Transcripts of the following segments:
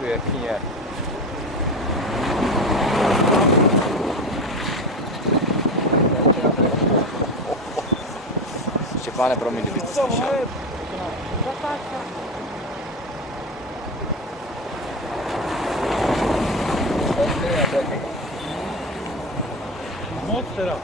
Pěkně. Štěpáne, promiň, kdybyste slyšel. Moc teda.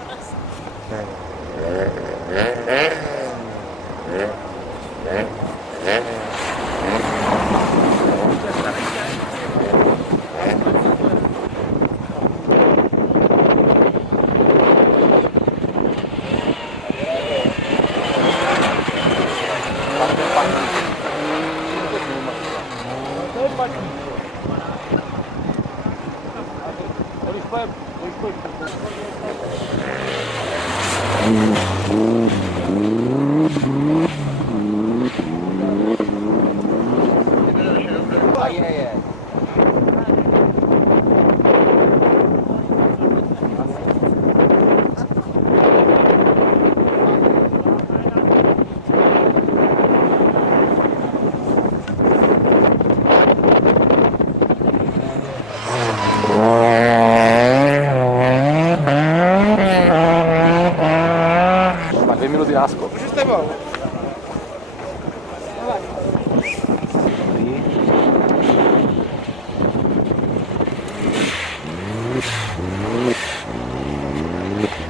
Má 2 minuty náskok. Můžu s tebou?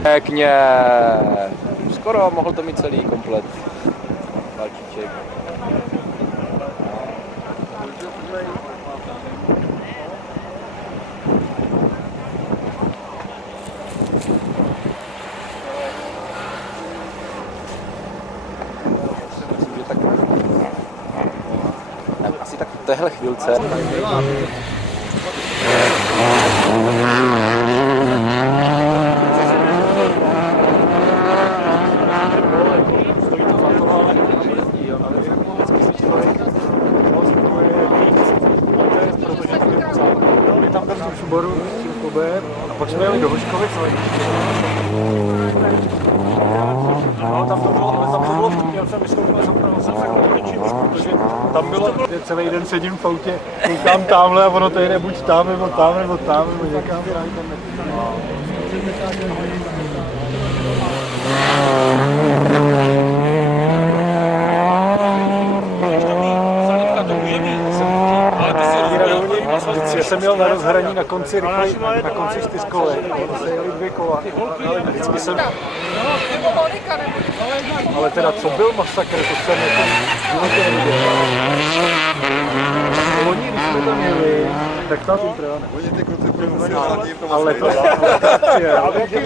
Pěkně. Skoro mohl to mít celý komplet. Valčíček. Myslím, že tak... Asi tak v téhle chvílce. A pak jsme jeli do Hoškovic. No, tam to bylo vtipně, já jsem vystoupil, jsem tak otočil, protože tam bylo, celý den sedím v autě, koukám tamhle a ono to jde buď tam, nebo tam, nebo tam, nebo někam. Já jsem měl na rozhraní na konci rychlej, na konci 4 kole, se jeli 2 kola, vždycky jsem... Ale teda, co byl masakr, to jsem jako v životě neviděl. Loni, když jsme tam jeli, tak ta ale to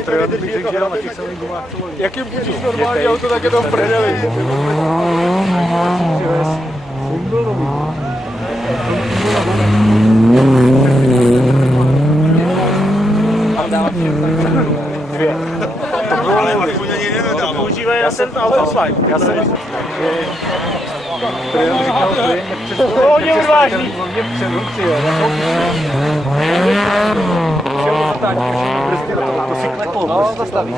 trojony bych řekl, že jel na těch samých gumách co loni. Jakým půjdeš normální auto, tak je to v prdeli. Dvě. Používají na ten autoslide. Já jsem říkal, to je hodně odvážný. Hodně přeruci, jo. To si klepou. No, zastavíš.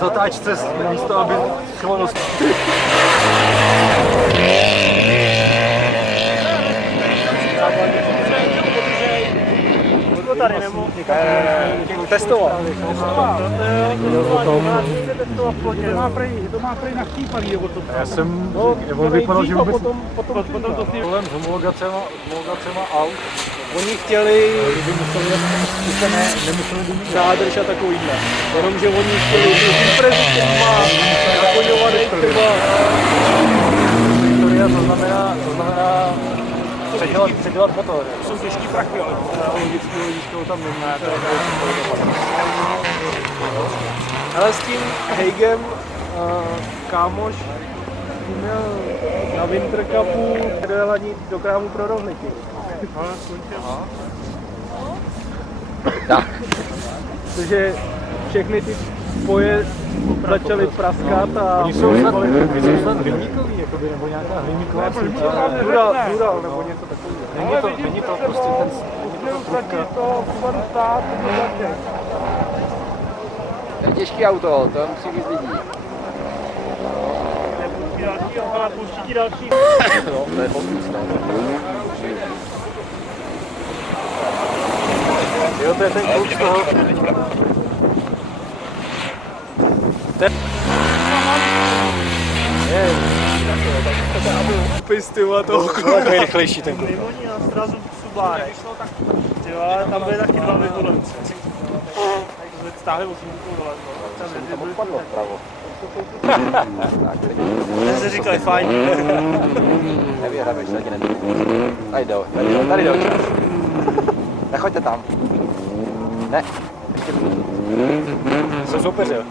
Zatáčce místo, aby schválnost. Tady nebo testoval. To má prej nachtípaný, nebo to? Já jsem, on vypadal, že vůbec... Potom to s s homologacema aut. Oni chtěli, kdyby museli, nemuseli by mít nádrž a takovýhle. Jenomže oni chtěli imprezu, který má nakoňovaný třeba. Victoria, to znamená předělat motor. To jsou těžký prachy, ale logického tam není. Ale s tím Heigem kámoš měl na Winter Cupu dojel ani do krámu pro rohlíky. Tak. Protože všechny ty spoje začaly praskat a... Oni jsou snad hliníkový, jakoby, nebo nějaká hliníková příčina. Dural, nebo něco takového. Není to prostě ten... To je těžký auto, to musí být lidí. No, to je pokus, no. Jo, to je ten kluk z toho. Pistila toho Takový rychlejší ten kluk. Limoní a zrazu Subárek. Tam byly taky dva vyvolence. Takže stáhli 8 dole. Tam odpadlo vpravo. Tak, teď. Ten si říkali fajn. Nevěřím, že taky nebudu. Tady jde čas. Nechoďte tam. Ne. Jsem soupeř, jo.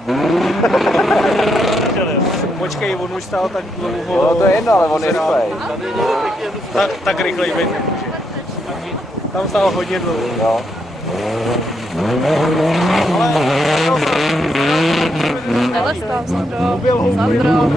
Počkej, on už stál tak dlouho. Jo, to je jedno, ale on je rychlej. Tak rychlej být nemůže. Tam stál hodně dlouho. Jo. Ale stál Sandro. Sandro.